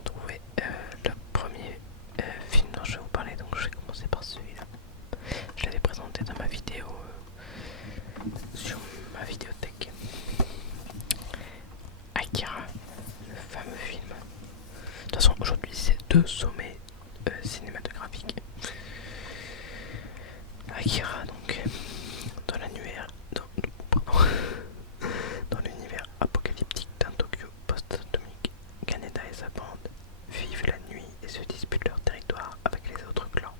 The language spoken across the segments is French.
a trouvé le premier film dont je vais vous parler, donc je vais commencer par celui-là. Je l'avais présenté dans ma vidéo sur ma vidéothèque. Akira, le fameux film. De toute façon, aujourd'hui c'est deux sommets cinématographiques. Akira, donc, dans l'univers dans l'univers apocalyptique d'un Tokyo post-atomique, Kaneda et sa bande vivent la nuit et se disputent leur territoire avec les autres clans.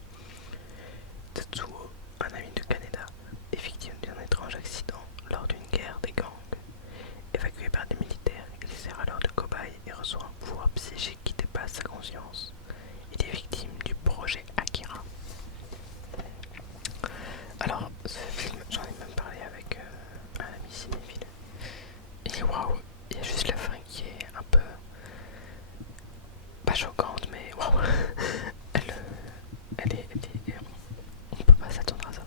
Tetsuo, un ami de Kaneda, est victime d'un étrange accident lors d'une guerre des gangs. Évacué par des militaires, il sert alors de cobaye et reçoit un pouvoir psychique qui dépasse sa conscience. Il est victime du projet Akira. Alors, ce film, j'en ai même parlé avec un ami cinéphile. Et waouh, il y a juste la fin qui est un peu pas choquante, mais waouh, elle est, on peut pas s'attendre à ça.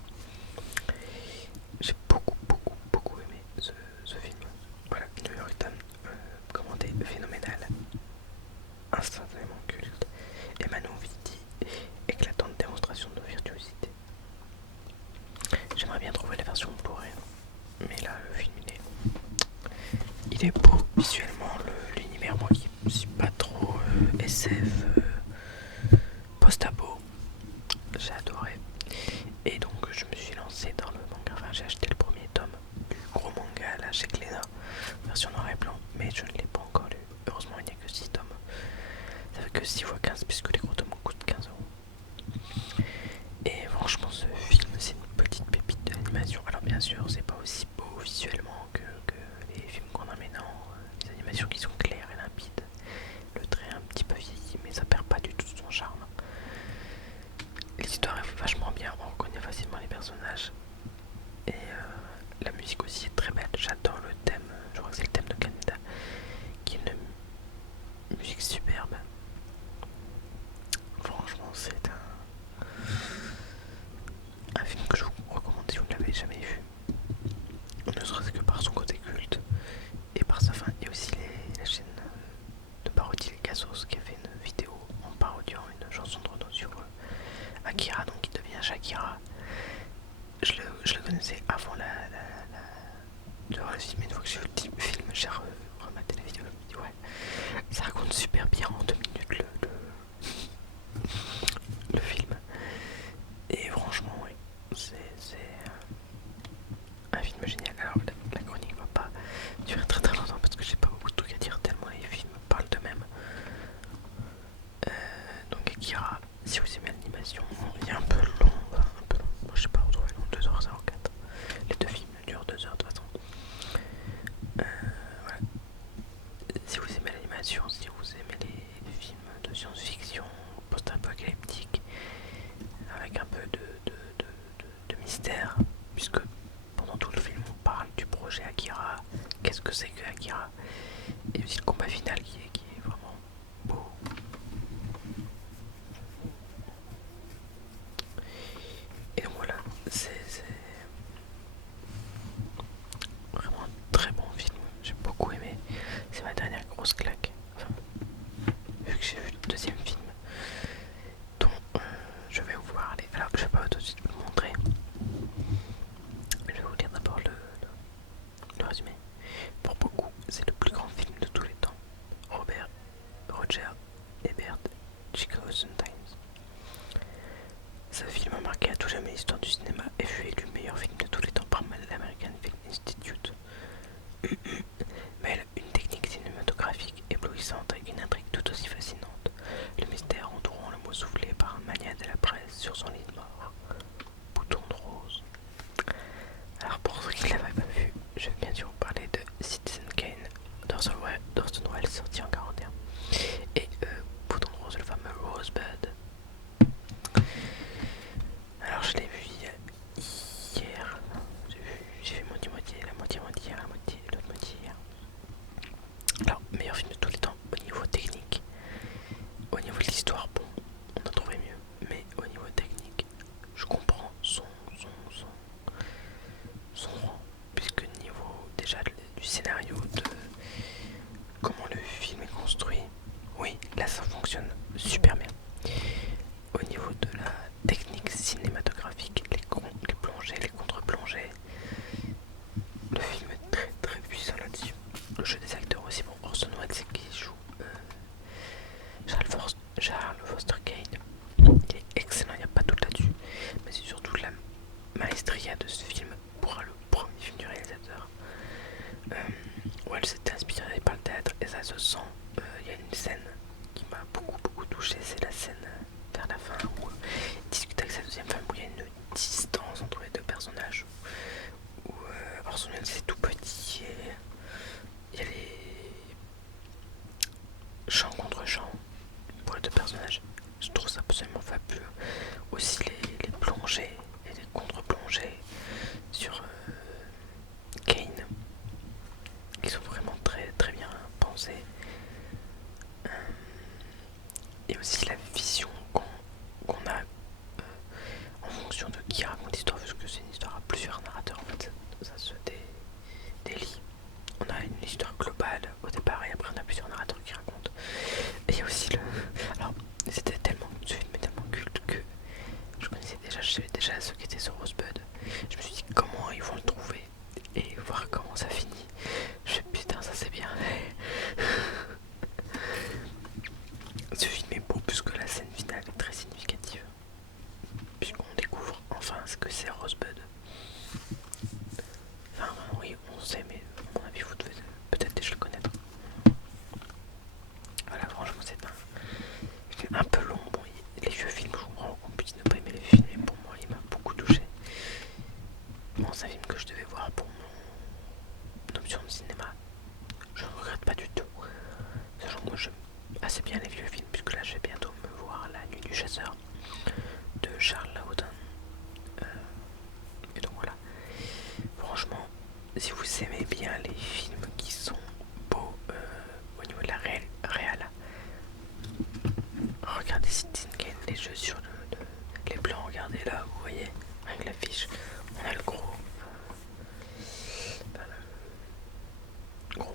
J'ai beaucoup aimé ce film. Voilà, New York Times, commandé phénoménal, instantanément culte, et Manon Viti, éclatante démonstration de virtuosité. J'aimerais bien trouver la version Blu-ray, mais là le film il est beau visuellement, l'univers, moi qui suis pas trop SF post-apo, j'ai adoré. Et donc je me suis lancé dans le manga, enfin j'ai acheté le premier tome du gros manga là chez Glénat, version noir et blanc, mais je ne l'ai pas encore lu. Heureusement il n'y a que 6 tomes. Ça fait que 6 x 15 puisque les gros tomes coûtent 15€. Et franchement ce film c'est une petite pépite d'animation. Alors bien sûr c'est pas aussi beau visuellement que les films qu'on a maintenant, les animations qui sont claires et limpides. Le trait est un petit peu vieilli mais ça perd pas du tout son charme. L'histoire est vachement bien, on reconnaît facilement les personnages. Et la musique aussi est très belle, j'adore le thème, je crois que c'est le thème de Kaneda, qui est une musique superbe. Franchement c'est un film que je vous recommande si vous ne l'avez jamais vu. Ne serait-ce que par son côté culte et par sa fin, et aussi la chaîne de parodie Les Cassos qui a fait une vidéo en parodiant une chanson de Renaud sur Akira, donc il devient Shakira. Je le connaissais avant de voir le film, mais une fois que j'ai vu le film, j'ai rematé la vidéo, je me dis ouais, ça raconte super bien en 2 minutes le film. Et franchement, oui, c'est un film génial. Alors la chronique va pas durer très longtemps parce que j'ai pas beaucoup de trucs à dire tellement les films parlent d'eux-mêmes. Donc Akira, si vous aimez l'animation, il est un peu long, moi je sais pas retrouver long, 2h04. Les deux films durent 2 heures de toute façon. Voilà. Si vous aimez l'animation, si vous aimez les films de science-fiction post-apocalyptique avec un peu de mystère, puisque pendant tout le film on parle du projet Akira, qu'est-ce que c'est que Akira, et aussi le combat final qui est vraiment beau. Et donc voilà, c'est vraiment un très bon film, j'ai beaucoup aimé, c'est ma dernière grosse claque, enfin, vu que j'ai vu le deuxième film dont je vais vous parler. Alors je vais pas tout de suite vous le montrer, je vais vous lire d'abord le résumé. Pour beaucoup, c'est le plus grand film de tous les temps. Roger Ebert, Chicago Sun-Times. Ce film a marqué à tout jamais l'histoire du cinéma et fut élu meilleur film de tous les temps par l'American Film Institute. Mêle une technique cinématographique éblouissante avec une intrigue tout aussi fascinante. Le mystère entourant le mot soufflé par un mania de la presse sur son lit de mort. Bouton de rose. Alors pour ceux qui ne l'avaient pas vu, je vais bien sûr vous parler de Citizen Kane d'Orson Welles sorti en 41 et Bouton de rose, le fameux Rosebud. Alors je l'ai vu hier, j'ai vu moitié, la moitié hier, l'autre moitié hier. Alors meilleur film de tous les temps au niveau technique, au niveau de l'histoire, bon, on a trouvé mieux, mais au niveau technique, je comprends son rang, puisque niveau déjà du scénario, de comment le film est fonctionne super bien. Au niveau de la technique cinématographique, les plongées, les contre-plongées, le film est très très puissant là-dessus. Le jeu des acteurs aussi, bon, Orson Welles qui joue Charles Foster Kane, il est excellent, il n'y a pas tout là-dessus, mais c'est surtout la maestria de ce film pour le premier film du réalisateur. Wells s'est inspiré par le théâtre et ça se sent. Il y a une scène qui m'a beaucoup touché, c'est la scène vers la fin où il discute avec sa deuxième femme, où il y a une distance entre les deux personnages, où Orson Welles c'est tout petit et il y a les chant contre chant pour les deux personnages. Je trouve ça absolument fabuleux. Aussi les plongées et les contre-plongées sur Kane, qui sont vraiment très bien pensés. Et aussi la vision qu'on a en fonction de qui raconte l'histoire, parce que c'est une histoire à plusieurs narrateurs en fait, ça se délie. On a une histoire globale au départ et après on a plusieurs narrateurs qui racontent. Et il y a aussi le... Alors c'était tellement... ce film est tellement culte que je connaissais déjà, je savais déjà ce qu'était ce Rosebud. Je me suis dit comment ils vont le trouver et voir comment ça finit. Je me suis dit putain ça c'est bien. Ce film est beau puisque la scène finale est très significative. Puisqu'on découvre enfin ce que c'est Rosebud. Enfin oui on sait mais à mon avis vous devez peut-être déjà le connaître. Voilà franchement c'est un peu long. Bon, les vieux films je comprends qu'on puisse ne pas aimer les films mais pour moi il m'a beaucoup touché. Bon c'est un film que je devais voir pour mon option de cinéma. Je ne regrette pas du tout. Sachant que moi j'aime assez bien les vieux films puisque là je vais bientôt me voir La Nuit du Chasseur de Charles Laughton. Et donc voilà. Franchement, si vous aimez bien les films qui sont beaux au niveau de la réal, regardez Citizen Kane, les jeux sur les plans, regardez là, vous voyez, avec l'affiche, on a le gros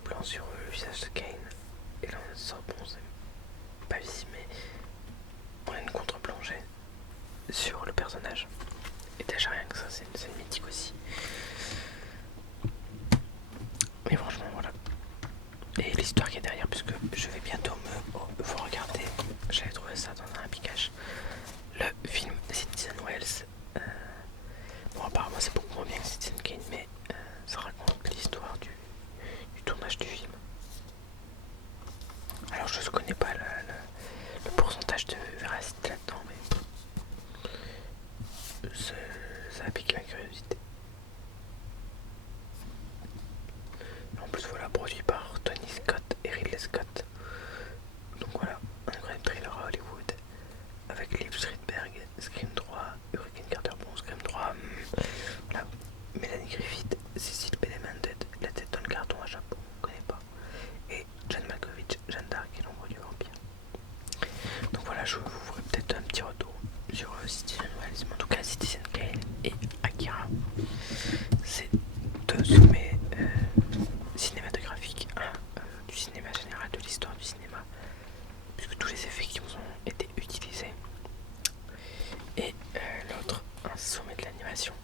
plan sur le visage de Kane. Et là on sort, bon c'est pas visible mais on a une contre-plongée sur le personnage. Et déjà rien que ça, c'est une scène mythique aussi. Mais franchement voilà. Et l'histoire qui est derrière, puisque je vais bientôt vous regarder, j'avais trouvé ça dans un piquage, le film Citizen Wells. Bon apparemment c'est beaucoup moins bien que Citizen Kane, mais ça raconte l'histoire du tournage du film. Alors je ne connais pas le pourcentage de véracité là-dedans, mais ça a piqué ma curiosité. En plus voilà, produit par Tony Scott et Ridley Scott. Donc voilà, un incroyable thriller à Hollywood avec Liv Schreiber, Scream 3, Hurricane Carter, bon Scream 3, voilà, Melanie Griffith, Cecil B. Demented, la tête dans le carton à chapeau, on connaît pas, et John Malkovich, Jeanne d'Arc et l'ombre du vampire. Donc voilà, je vous ferai peut-être un petit retour sur Citizen Wells, mais en tout cas Citizen Kane et Akira, c'est deux sommets cinématographiques, du cinéma général, de l'histoire du cinéma, puisque tous les effets qui ont été utilisés, et l'autre un sommet de l'animation.